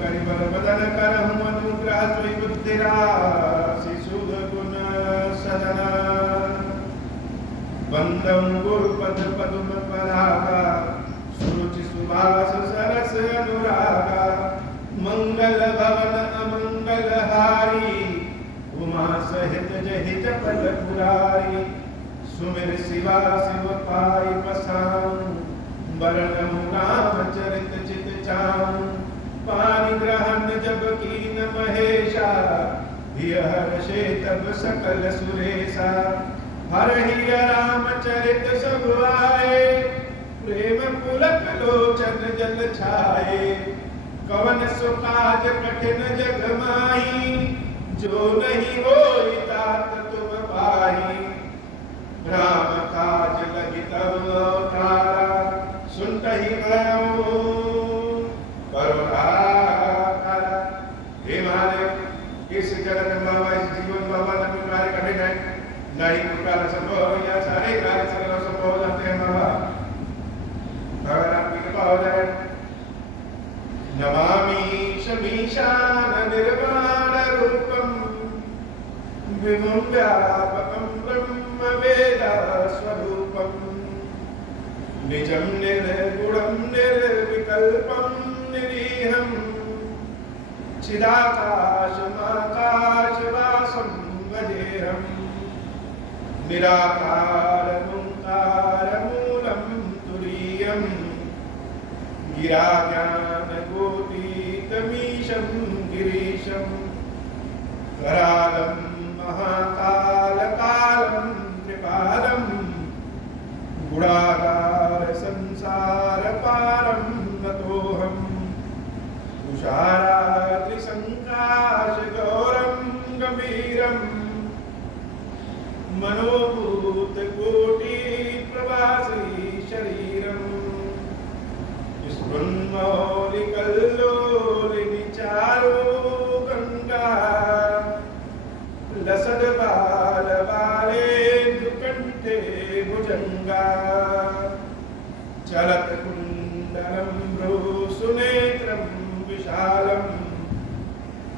करिबर बदन करहु अनुग्रह सोई बुद्धिराशि शुभ गुण सदन वंदं गुरुपद पदुम परागा सुरुचि सुभाष सरस अनुरागा मंगल भवन अमंगल हारी उमा सहित जहि जपल पुरारी सुमिर शिवा शिव पाई पसाऊं बरनहु राम चरित चित चाऊं पानि ग्रहण जब कीन महेशा हिय हर्षे तब सकल सुरेशा हरहि रामचरित सब आए प्रेम पुलक लोचन जल छाए कवन सो काज कठिन जग माही जो नहीं होई तात तुम पाही राम काज लगी तब अवतारा सुनतहि भयउ करुणाकरा। हे महादेव इस जगत में बाबा इस जीवन बाबा ने कार्य कठिन है नहीं प्रकार संभव या सारे कार्य सरल संभव हो जाते हैं बाबा अगर आपकी कृपा हो जाए। नमामि शमीशान निर्वाण रूपम विभुं व्यापकं ब्रह्म वेद स्वरूपम निजं निर्गुणं निर्विकल्पं निरीहं चिदाकाशमाकाशवासं भजेऽहम् निराकारमुंकारमूलं तुरीयं गिराज्ञानगोतीतमीशं गिरीशं करालं महाकालकालं त्रिपालं गुणागार संसारपारं नतोऽहम् तुषाराद्रिसङ्काशगौरं गम्भीरं मनोभूत कोटि प्रवासी शरीरम स्फुन्मौलिकल्लोलिनि चारो गंगा लसद बाल बाले दुकंठे भुजंगा चलत कुंडलम भ्रूसुनेत्रम विशालम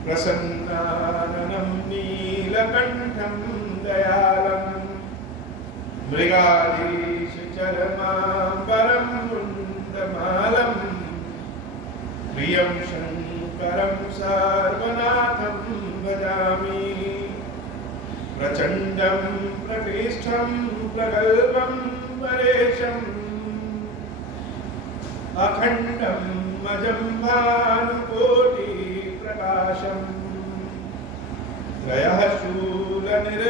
प्रसन्नाननं नीलकंठं दयालम मृगाधीश चरमांबरं मुंडमालं प्रियं शंकरं सर्वनाथं भजामि प्रचंडं प्रकृष्टं प्रगल्भं परेशम् अखंडं अजं भानुकोटि प्रकाशम् त्रयः शूलनिर्मूलनं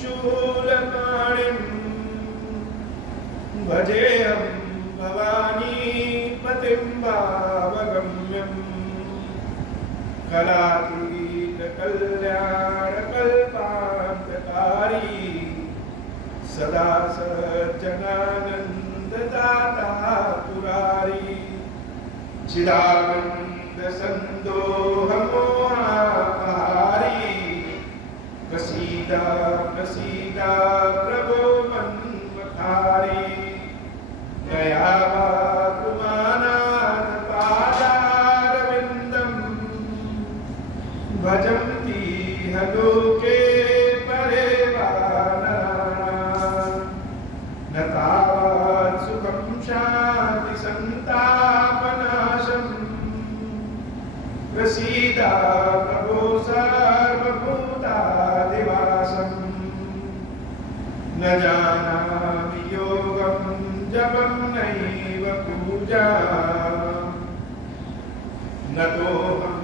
शूलपाणिं भजेऽहं भवानीपतिं भावगम्यं कलातीतकल्याणकल्पान्तकारी सदा सज्जनानन्ददाता पुरारी चिदानन्दसन्दोहमोहापहारी प्रसीद प्रसीद प्रभो मन्मथारी दयावाकुमानाथ पादारविन्दं भजन्ति लोके परे न तावत् सुखं शान्ति सन्तापनाशम् प्रसीद प्रभो सर्वभूतादिवासम् न जानामि योगं जपं नैव पूजाम् नतोऽहं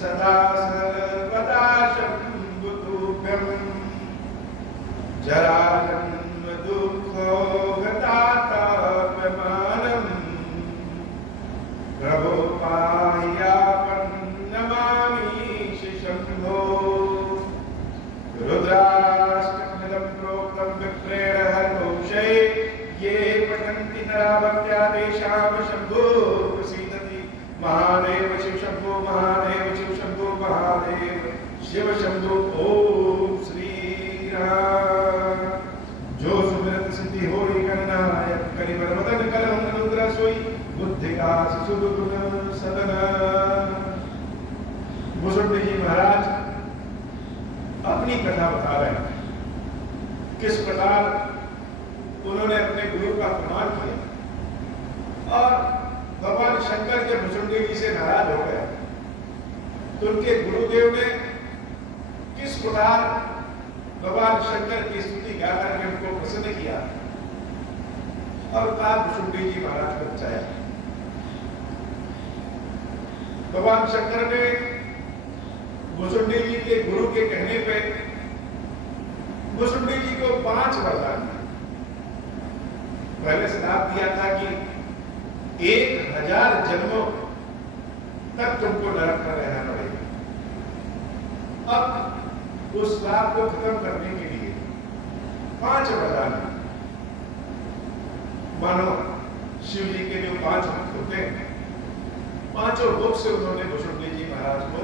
सदा सर्वदा शम्भुतुभ्यं जराजन्म दुःखोगताताप्यमानं प्रभो पाह्यापन्नमामीश शम्भो रुद्राष्टकमिदं प्रोक्तं विप्रेण हरघोषे ये पठन्ति नरा भक्त्या तेषां शम्भो प्रसीदति महादेव शिव शम्भो महादेव शिव शम्भो महादेव शिव शम्भो ओम श्री राम। जो सुमिरत सिद्धि होई गणनायक करि बल मदन कलहं अनुग्रह सोई बुद्धि का शुभ गुण सदन तो उनके गुरुदेव ने किस प्रकार भगवान शंकर की स्तुति गाकर के उनको प्रसन्न किया और कहा भुसुंडी जी महाराज को बचाया। भगवान शंकर ने भुसुंडी जी के गुरु के कहने पे भुसुंडी जी को 5 वरदान दिए। पहले श्राप दिया था कि 1000 जन्मों तक तुमको नरक में रहना पड़ेगा। अब उस श्राप को खत्म करने के लिए 5 वरदान, मानो शिव जी के जो 5 मुख होते हैं, 5 मुख से उन्होंने भुसुंडी जी महाराज को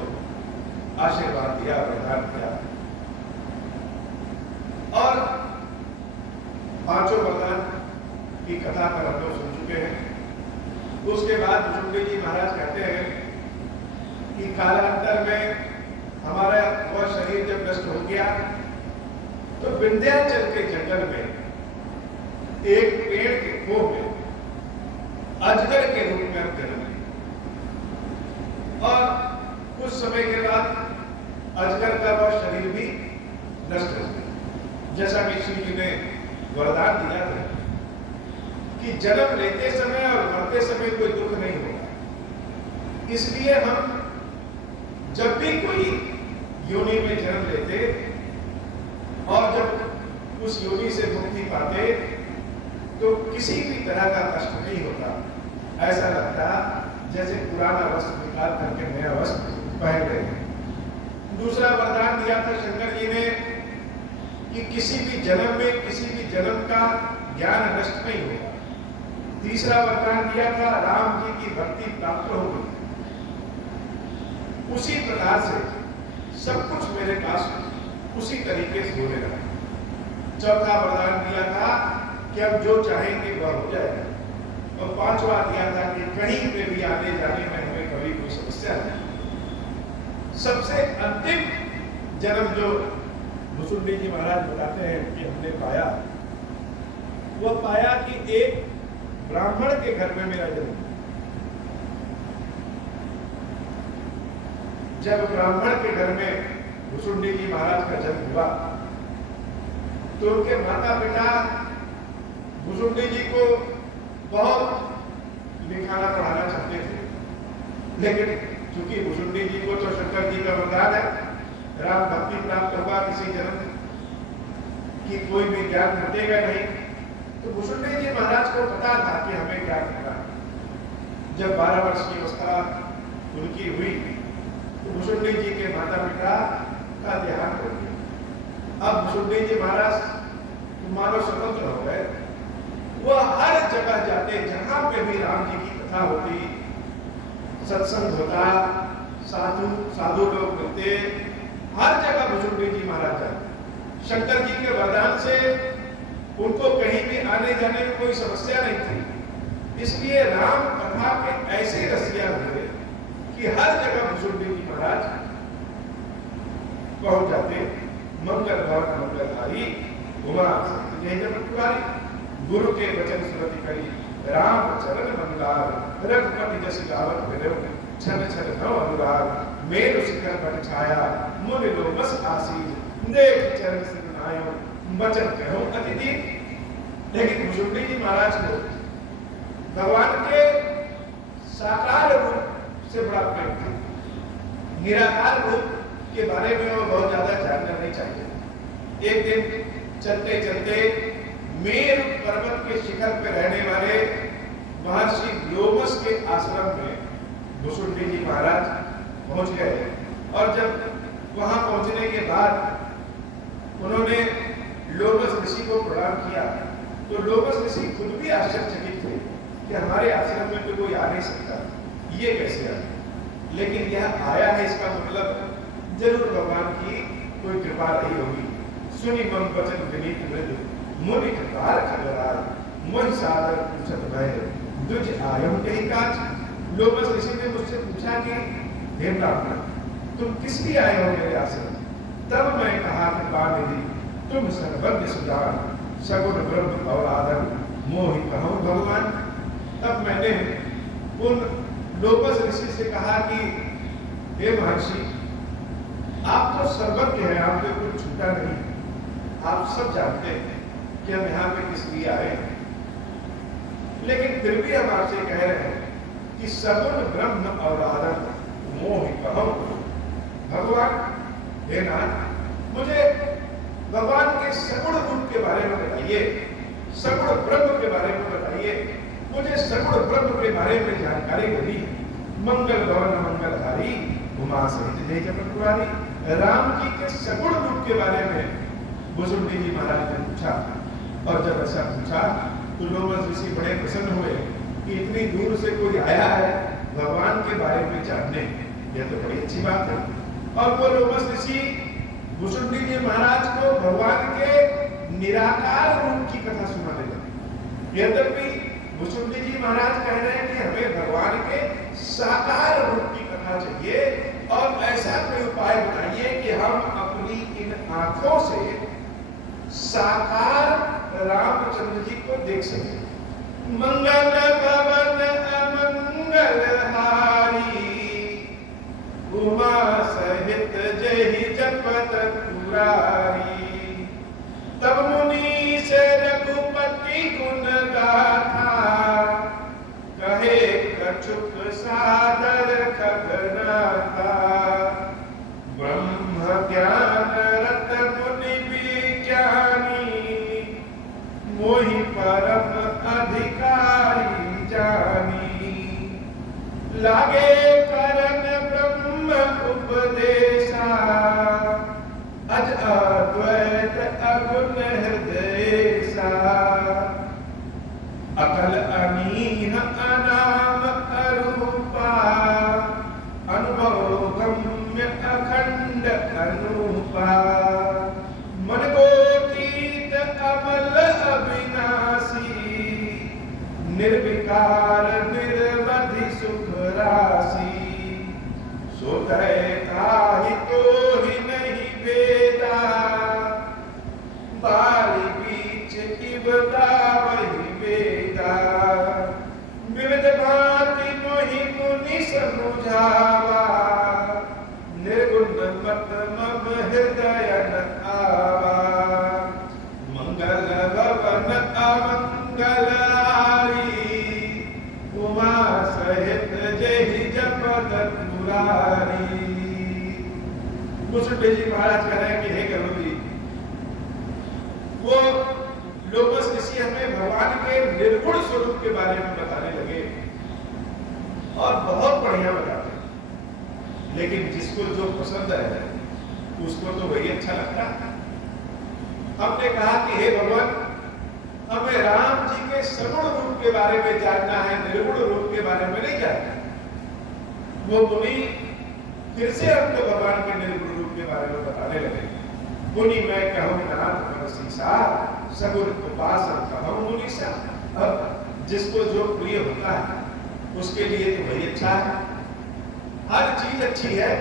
आशीर्वाद दिया, वरदान दिया। और 5 वरदान की कथा पर हम लोग सुन चुके हैं। उसके बाद भुसुंडी जी महाराज कहते हैं कि कालांतर में हमारा वह शरीर जब नष्ट हो गया तो विंध्याचल के जंगल में एक पेड़ के खोह में अजगर के रूप में हम जन्म लिए और कुछ समय के बाद अजगर का वह शरीर भी नष्ट हो गया। जैसा कि शिव जी ने वरदान दिया था कि जन्म लेते समय और मरते समय कोई दुख नहीं होगा, इसलिए हम जब भी कोई योनि में जन्म लेते और जब उस योनि से मुक्ति पाते तो किसी भी तरह का कष्ट नहीं होता। ऐसा लगता जैसे पुराना वस्त्र निकाल करके नया वस्त्र पहन रहे हैं। दूसरा वरदान दिया था शंकर जी ने कि किसी भी जन्म में किसी भी जन्म का ज्ञान नष्ट नहीं होगा। तीसरा वरदान दिया था राम जी की भक्ति प्राप्त होगी। उसी प्रकार से सब कुछ मेरे पास उसी तरीके से होने लगा। चौथा वरदान दिया था कि अब जो चाहेंगे वह हो जाएगा। और 5वां दिया था कि कहीं पे भी आने जाने में हमें कभी कोई समस्या नहीं। सबसे अंतिम जन्म जो भुसुंडी जी महाराज बताते हैं कि हमने पाया, वह पाया कि एक ब्राह्मण के घर में मेरा जन्म। जब ब्राह्मण के घर में भुसुंडी जी महाराज का जन्म हुआ तो उनके माता पिता भुसुंडी जी को बहुत लिखाना पढ़ाना चाहते थे, लेकिन चूंकि भुसुंडी जी को तो शंकर जी का वरदान है, राम भक्ति प्राप्त होगा, किसी जन्म की कोई भी ज्ञान घटेगा नहीं, तो भुसुंडी जी महाराज को पता था कि हमें क्या करना है। जब 12 वर्ष की अवस्था उनकी हुई तो भुसुंडी जी के माता पिता का देहांत हो गया। अब भुसुंडी जी महाराज मानो स्वतंत्र हो गए। वह हर जगह जाते, जहां पे भी राम जी की कथा होती, सत्संग होता, साधु लोग मिलते, हर जगह भुसुंडी जी महाराज जाते। शंकर जी के वरदान से उनको कहीं भी आने जाने में कोई समस्या नहीं थी, इसलिए राम कथा के ऐसे रसिया हुए कि हर जगह भुसुंडी जी महाराज पहुंच जाते। मंगल भवन मंगलहारी उमा जय जगतुआरी, गुरु के वचन सुनति करी, राम चरण मंगलार, रघुपति जस गावत बिरव, छन छन नव अनुराग, मेरु शिखर पर छाया, मुनि लोमस आसीन, देख चरण सिरनायो, वचन कहो अति दीन। लेकिन भुसुंडी जी महाराज को भगवान के साकार रूप से बड़ा प्रेम था, निराकार रूप के बारे में वो बहुत ज्यादा जानना नहीं चाहिए। एक दिन चलते चलते मेरु पर्वत के शिखर पर रहने वाले महर्षि लोमस के आश्रम में भुसुंडी जी महाराज पहुंच गए और जब वहां पहुंचने के बाद उन्होंने लोमस ऋषि को प्रणाम किया तो लोमस ऋषि खुद भी आश्चर्यचकित थे कि हमारे आश्रम में तो कोई आ नहीं सकता, ये कैसे आया। लेकिन यह आया है, इसका मतलब जरूर भगवान की कोई कृपा रही होगी। सुनी मम वचन विनीत मृदु, मुनि कृपार खबरार, मोहि सादर पूछत भय, दुज आयम कही काज। लोमस ऋषि ने मुझसे पूछा कि हे ब्राह्मण, तुम किस लिए आए हो मेरे आश्रम। तब मैं कहा कि बानिधि तुम सर्वज्ञ सुजान, सगुण ब्रह्म और आदर, मोहि कहो भगवान। तब मैंने उन लोमस ऋषि से कहा कि हे महर्षि, आप तो सर्वज्ञ हैं, आपको कुछ छूटा नहीं, आप सब जानते हैं कि हम यहाँ पे किस लिए आए हैं, लेकिन फिर भी हम आपसे कह रहे हैं कि सगुण ब्रह्म और आनंद मोह कहो। भगवान हे नाथ, मुझे भगवान के सगुण रूप के बारे में बताइए, सगुण ब्रह्म के बारे में बताइए, मुझे सगुण ब्रह्म के बारे में जानकारी मिली। मंगल भवन मंगलहारी उमा सहित जय जगन्नाथ। राम जी के सगुण रूप के बारे में भुजबल जी महाराज ने पूछा, और जब ऐसा पूछा तो लोग ऋषि बड़े प्रसन्न हुए कि इतनी दूर से कोई आया है भगवान के बारे में जानने, यह तो बड़ी अच्छी बात है। और वो लोग ऋषि भुजबल जी महाराज को भगवान के निराकार रूप की कथा सुनाने लगे। यद्यपि भुजबल जी महाराज कह रहे हैं कि हमें भगवान के साकार रूप की कथा चाहिए, और ऐसा कोई उपाय बताइए कि हम अपनी इन आंखों से साकार रामचंद्र जी को देख सके। मंगल भवन अमंगल हारी उमा सहित जय जपत पुरारी। तब मुनि से रघुपति गुण गाथा कहे कछुक सादर खगनाथा। ब्रह्म ज्ञान रत मुनि विज्ञानी मोहि परम अधिकारी जानी। लागे करन ब्रह्म उपदेशा अज अद्वैत अगुण हृदयसा। अकल अनीह अनाम अरूपा अनुभव गम्य अखंड अनूपा। मन गोतीत अमल अविनाशी निर्विकार निर्वधि सुख राशि। सोतय काहि तो ही नहीं वेदा बारी बीच इबदा वही वेदा। विविध भांति मोहि मुनि समुझावा निर्गुण मत मम हृदय न आवा। मंगल भवन अमंगल हारी उमा सहित जय जपत पुरारी। भुजबल जी महाराज कह रहे हैं कि हे गरुड़ जी, वो लोमस ऋषि हमें भगवान के निर्गुण स्वरूप के बारे में बताने लगे, और बहुत बढ़िया बताते हैं, लेकिन जिसको जो पसंद है उसको तो वही अच्छा लगता है। हमने कहा कि हे भगवान, हमें राम जी के सगुण रूप के बारे में जानना है, निर्गुण रूप के बारे में नहीं जानना। वो मुनि फिर से हमको भगवान के निर्गुण रूप के बारे में बताने लगे। मुनि मैं कहूँ नाथ मनसीसा सगुण उपासन कहूँ मुनीसा। अब जिसको जो प्रिय होता है उसके लिए तो वही अच्छा है, हर चीज अच्छी है,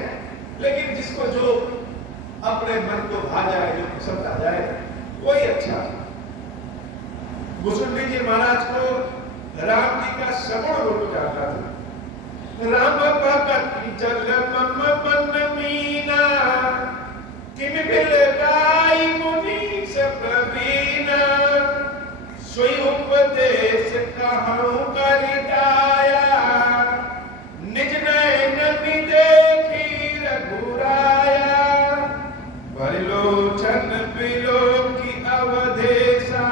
लेकिन जिसको जो अपने मन को भा जाए, जो पसंद आ जाए, वही अच्छा है। भुजबल जी महाराज को राम जी का सगुण रूप जानना था। राम भगत जल मम मन मीना किम बिल गाई मुनि सब बीना। सोई उपदेश कहूँ कर दाया निज नैन देखी रघुराया। बरलोचन बिलो की अवधेशा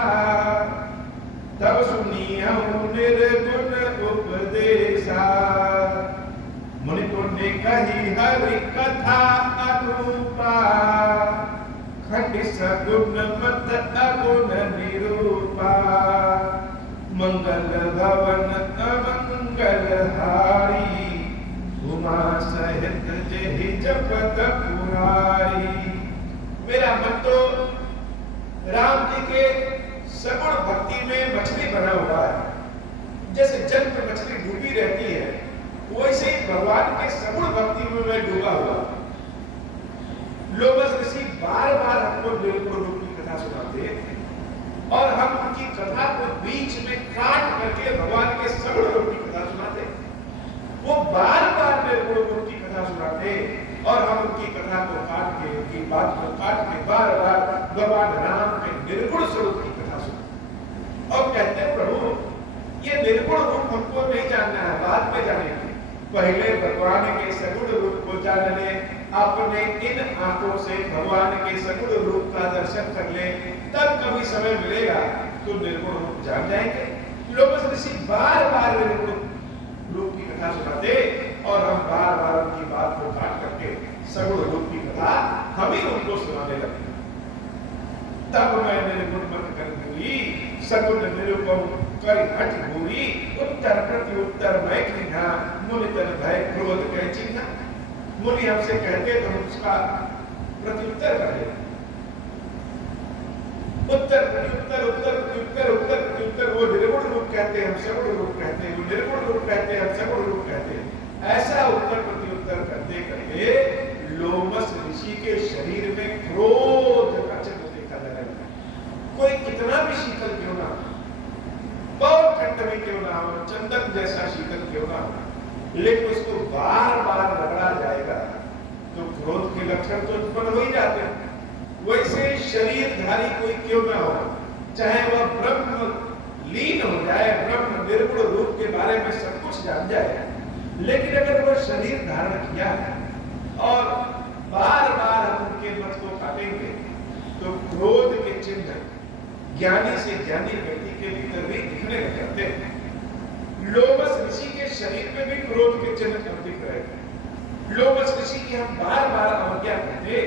तब सुनियहु निर्गुण उपदेशा। मुनि पुण्य कही हरि कथा अनूपा खंड सगुण मत अगुण निरूपा। मंगल भवन अमंगल हारी उमा सहित जय जपत पुरारी। मेरा मन तो राम जी के सगुण भक्ति में मछली बना हुआ है। जैसे जल में मछली डूबी रहती है, वैसे ही भगवान के सगुण भक्ति में मैं डूबा हुआ। लोमस ऋषि बार बार हमको निर्गुण रूप की कथा सुनाते, और हम उनकी कथा को बीच में काट करके भगवान के सगुण रूप की कथा सुनाते। वो बार बार निर्गुण रूप की कथा सुनाते और हम उनकी कथा को काट के, उनकी बात को काट के बार बार भगवान राम के निर्गुण स्वरूप की कथा सुनाते और कहते हैं प्रभु ये निर्गुण रूप हमको नहीं जानना है, बाद में जानेंगे, पहले भगवान के सगुण रूप को जान ले, अपने इन आंखों से भगवान के सगुण रूप का दर्शन कर ले, तब कभी समय मिलेगा तो निर्गुण रूप जान जाएंगे। लोग ऋषि बार बार निर्गुण रूप की कथा सुनाते और हम बार बार उनकी बात को काट करके सगुण रूप की कथा हम ही उनको सुनाने लगे। तब मैं निर्गुण मत कर दूरी सगुण निरूपम कर हट भूरी, उत्तर प्रति उत्तर मैं कीन्हा मुनि तन भय क्रोध कह चिन्हा। मुनि हमसे कहते तो हम उसका प्रत्युत्तर करें, उत्तर प्रत्युत्तर उत्तर प्रत्युत्तर उत्तर प्रत्युत्तर। वो निर्गुण रूप कहते हैं, हम सगुण रूप कहते हैं, वो निर्गुण रूप कहते हैं, हम सगुण रूप कहते हैं। ऐसा उत्तर प्रत्युत्तर करते करते लोमस ऋषि के शरीर में क्रोध का चिन्ह देखा जा रहा है। कोई कितना भी शीतल क्यों ना, बहुत ठंड में क्यों ना हो, चंदन जैसा शीतल क्यों ना हो, लेकिन उसको बार बार रगड़ा जाएगा तो क्रोध के लक्षण तो उत्पन्न हो ही जाते हैं। वैसे शरीरधारी कोई क्यों ना हो, चाहे वह ब्रह्म लीन हो जाए, ब्रह्म निर्गुण रूप के बारे में सब कुछ जान जाए, लेकिन अगर वह शरीर धारण किया है और बार बार हम उनके मत को काटेंगे तो क्रोध के चिन्ह ज्ञानी से ज्ञानी व्यक्ति के भीतर भी दिखने लग जाते हैं। लोमस ऋषि के शरीर में भी क्रोध के चिन्ह कम दिख रहे हैं। लोमस ऋषि की हम बार बार अवज्ञा करते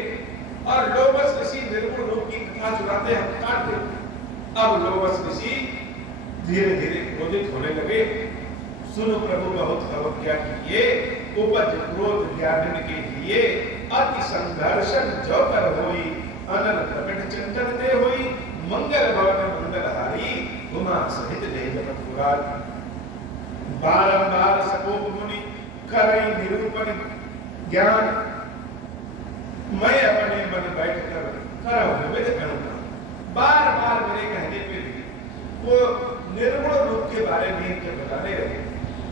और लोमस ऋषि निर्गुण रूप की कथा सुनाते हम काटते। अब लोमस ऋषि धीरे धीरे क्रोधित होने लगे। सुनो प्रभु बहुत अवज्ञा किए, उपज क्रोध ज्ञान के लिए, अति संघर्षण जो कर होई, अनल प्रकट चंचल ते होई, मंगल भवन मंगलहारी, उमा सहित दे जगत पुराण। बारंबार सकोप मुनि करई निरूपण ज्ञान, मैं अपने मन बैठ कर करव विविध अनुमान। बार बार मेरे कहने पे भी वो निर्गुण रूप के बारे में जब बताने लगे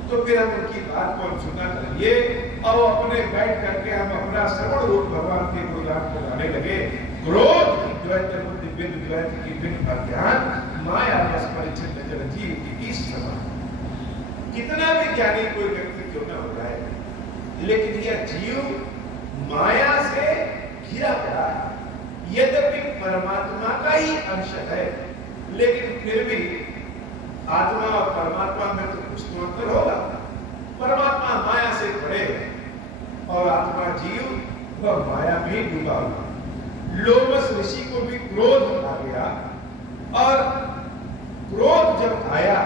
तो फिर हम उनकी बात को सुना करिए और अपने बैठ करके हम अपना सगुण रूप भगवान के गुणगान को गाने लगे। क्रोध की द्वैत बुद्धि बिन द्वैत की बिन अज्ञान, माया बस परिचित जन जीव की इस समान। कितना भी ज्ञानी कोई व्यक्ति क्यों न हो जाए, लेकिन यह जीव माया से घिरा पड़ा है। यद्यपि परमात्मा का ही अंश है, लेकिन फिर भी आत्मा और परमात्मा में तो कुछ तो अंतर होगा। परमात्मा माया से परे और आत्मा जीव वह माया में डूबा हुआ। लोमस ऋषि को भी क्रोध आ गया और क्रोध जब आया,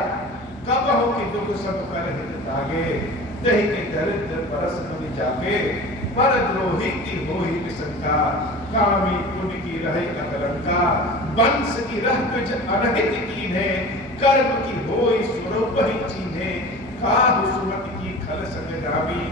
कब हो कि दुख सब कर हित तागे, तही के दरिद्र परस मुनि जाके, पर द्रोही की होई विशंका, कामी पुण्य की रहे अकलंका, वंश की रह तुझ अनहित कीन्हे, कर्म की होई स्वरूप ही चीन्हे, काहु सुमति की खल संग गावी,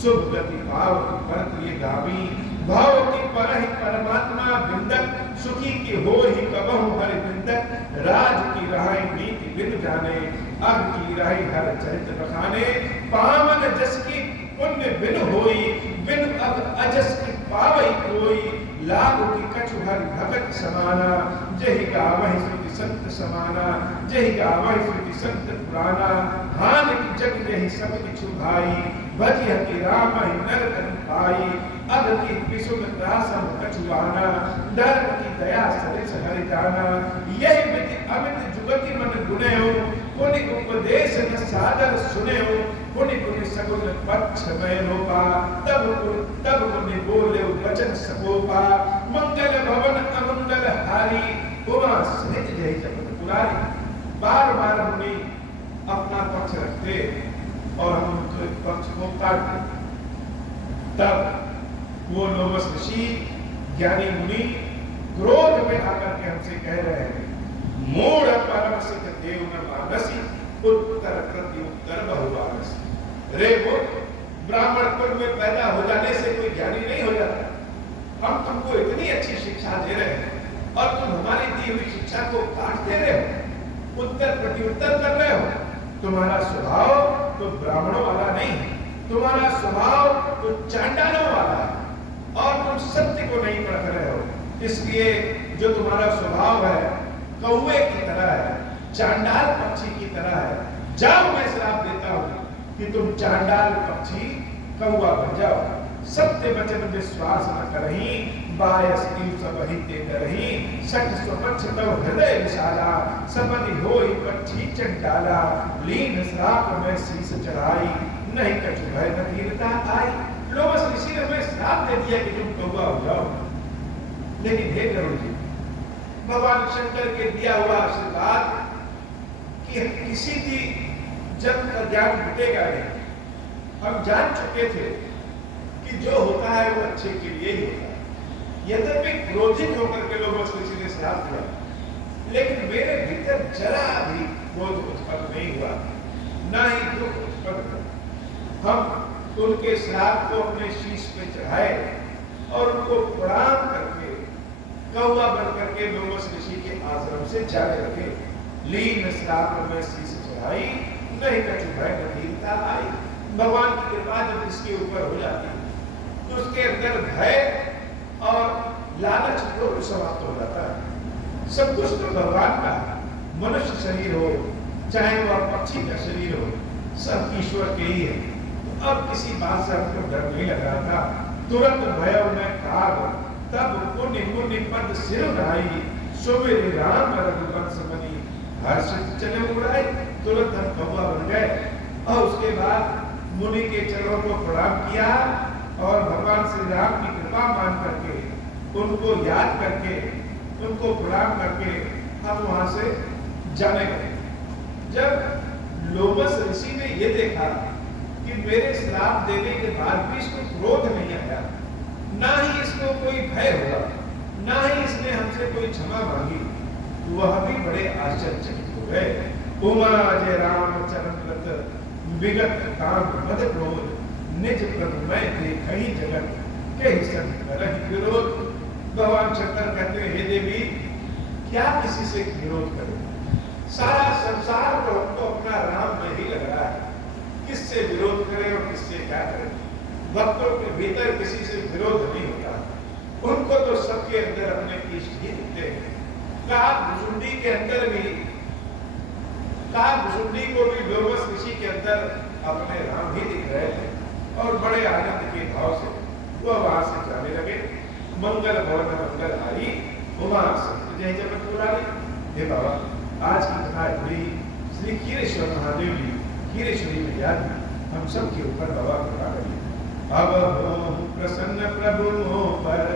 शुभ गति भाव की परत ये गावी, भाव की परहि परमात्मा बिंदक, सुखी की होई कबहु हरि बिंदक, राज की रहाई नीति बिन जाने, अग की रहाई हर चरित बखाने, पावन जस की पुण्य बिन होई, बिन अब अजस की पावई कोई, लाभ की कछु हरि भगत समाना, जहि गावहि श्रुति संत समाना, जहि गावहि श्रुति संत पुराना, हान की जग यही सब किछु भाई, भजिह की राम ही नर तन पाई, अग की विशुभ दासम कछुआना, धर्म की दया सरिस हरि जाना, यही विधि अमित जुगति मन गुणे हो, पुनि उपदेश न सागर सुने हो, पुनि पुनि सगुन पक्ष में रोपा, तब मुनि बोले वचन सकोपा, मंगल भवन अमंगल हारी, उमा सहित जय जगत पुरारी। बार बार मुनि अपना पक्ष रखते और हम उनके पक्ष को काटते। तब वो लोमस ऋषि ज्ञानी मुनि क्रोध में आकर के हमसे कह रहे हैं, मूढ़ परम सिद्ध देव न मानसी, उत्तर प्रति उत्तर बहुवारसी। रे वो ब्राह्मण कुल में पैदा हो जाने से कोई ज्ञानी नहीं हो जाता। हम तुमको इतनी अच्छी शिक्षा दे रहे हैं और तुम हमारी दी हुई शिक्षा को काट दे रहे हो, उत्तर प्रत्युत्तर कर रहे हो। तुम्हारा स्वभाव तो ब्राह्मणों वाला नहीं है, तुम्हारा स्वभाव तो जो चांडालों वाला है और तुम सत्य को नहीं परख रहे हो, इसलिए जो तुम्हारा स्वभाव है कौवे की तरह है, चांडाल पक्षी की तरह है। जाओ, मैं श्राप देता हूं कि तुम चांडाल पक्षी कौवा बन जाओ। सत्य वचन विश्वास न करही, बायस की सब हिते डरही। सठ स्वपक्ष तव हृदय विशाला, सपति होई पक्षी चंडाला। लीन श्राप में शीस चढ़ाई, नहीं कछु भय न धीरता आई। लोमस ऋषि ने हमें श्राप दे दिया कि तुम कौवा हो जाओ। लेकिन हे गरुड़ जी, भगवान शंकर के दिया हुआ आशीर्वाद कि किसी की जन्म का ज्ञान मिटेगा नहीं। हम जान चुके थे कि जो होता है वो अच्छे के लिए ही होता है। यद्यपि क्रोधित होकर के लोग किसी ने श्राप दिया, लेकिन मेरे भीतर जरा भी क्रोध उत्पन्न नहीं हुआ, ना ही दुख उत्पन्न। हम उनके श्राप को अपने शीश पे चढ़ाए और उनको प्रणाम करके कौवा बन करके लोमस ऋषि के आश्रम से जाने लगे। लीन श्राप में शीश चढ़ाई, नहीं कछु भय न धीरता आई। भगवान की कृपा जब इसके ऊपर हो जाती है तो उसके अंदर भय और लालच दोनों समाप्त हो जाता है। सब कुछ तो भगवान का, मनुष्य शरीर हो चाहे वह पक्षी का शरीर हो, सब ईश्वर के ही है। तो अब किसी बात से हमको डर नहीं लग रहा था। तुरंत भय में काग, तब पुण्य मुनि पद सिर उठाई। सुबेरे राम रघुवंश बनी, हर्षित चले उड़ाए। तुरंत हम कौवा बन गए और उसके बाद मुनि के चरणों को प्रणाम किया और भगवान श्री राम की कृपा मान करके, उनको याद करके, उनको प्रणाम करके हम वहां से जाने लगे। जब लोमस ऋषि ने यह देखा कि मेरे श्राप देने के बाद भी इसको क्रोध नहीं आया, ना ही इसको कोई भय हुआ, ना ही इसने हमसे कोई क्षमा मांगी, वह भी बड़े आश्चर्यचकित हो गए। उमा जय राम चरण रत, विगत काम मद क्रोध। निज प्रभु मैं देखहि जगत, कहि संत करहि विरोध। भगवान शंकर कहते हैं, हे देवी, क्या किसी से विरोध करें? सारा संसार तो हमको अपना राम में ही लग रहा है, किससे विरोध करें और किससे क्या करें? भक्तों के भीतर किसी से विरोध नहीं होता, उनको तो सबके अंदर अपने इष्ट ही दिखते हैं। काकभुसुंडी के अंदर भी, काकभुसुंडी को भी लोमस ऋषि के अंदर अपने राम ही दिख रहे थे और बड़े आनंद के भाव से वह वहां से जाने लगे। मंगल भवन मंगल आई, उमा सत्य जय जगत पुरारी। हे बाबा, आज की कथा हुई श्री खीरेश्वर महादेव जी, खीरेश्वरी मैया हम सब के ऊपर बाबा कृपा करिए। अब हो प्रसन्न प्रभु मोह पर,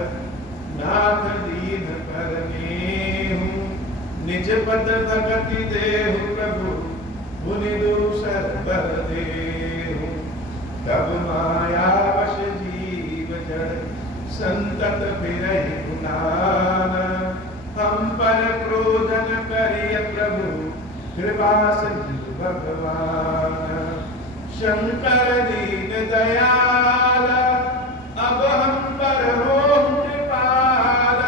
नाथ दीन करने हूँ। निज पद भगति देहु प्रभु, मुनि दूसर बर देहु। तब माया वश जीव जड़, संतत फिरहि गुनाना। हम पर क्रोध न करिय प्रभु, कृपा सिंधु भगवान। शंकर दीन दयाल, अब हम पर हो कृपाल।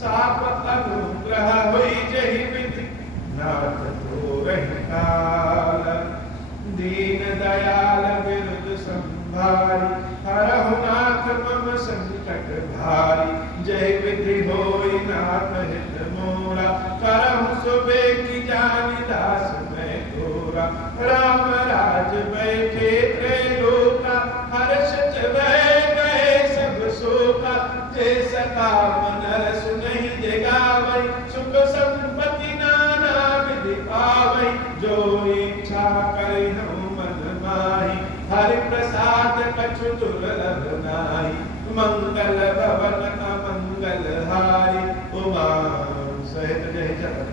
साप अनुग्रह होई जहि विधि, नाथ तो रहि काल। दीन दयाल विरुद्ध संभारी, हरहु नाथ मम संकट भारी। जय विधि होई नाथ हित मोरा, करहु सुबेगी जानि दास मैं तोरा। राम राज बैठे त्रैलोका, हर्षित भय गए सब शोका। जय सका मन सुनहि जय गावै, सुख संपत्ति नाना विधि पावै। जो इच्छा करै हूँ मन माहि, हरि प्रसाद कछु दुर्लभ नाहि। मंगल भवन अमंगल हारी, उमा सहित जय जगत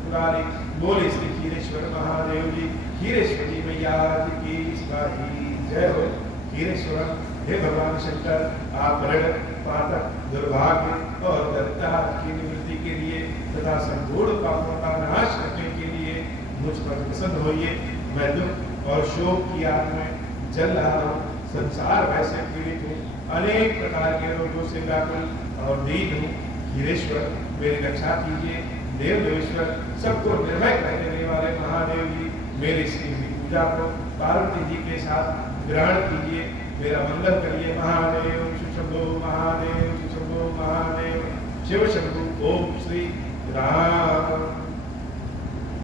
पुरारी। बोले श्री खीरेश्वर महादेव जी, खीरेश्वरी मैया की स्वाही जय हो। खीरेश्वर, हे भगवान शंकर, आप ऋण पातक दुर्भाग्य और दरिद्रता की निवृत्ति के लिए तथा संपूर्ण पापों का नाश करने के लिए मुझ पर प्रसन्न होइए। मैं दुख और शोक की आग में जल रहा हूँ, संसार वैसे पीड़ित हूँ, अनेक प्रकार के रोगों से व्याकुल और दीन हूँ। खीरेश्वर, मेरी रक्षा कीजिए। देव देवेश्वर, सबको निर्भय कर देने वाले महादेव जी, मेरी श्री पूजा को पार्वती जी के साथ ग्रहण कीजिए मेरा मंगल करिए महादेव शिव शंभो महादेव शिव शंभो महादेव शिव शंभो। ओम श्री राम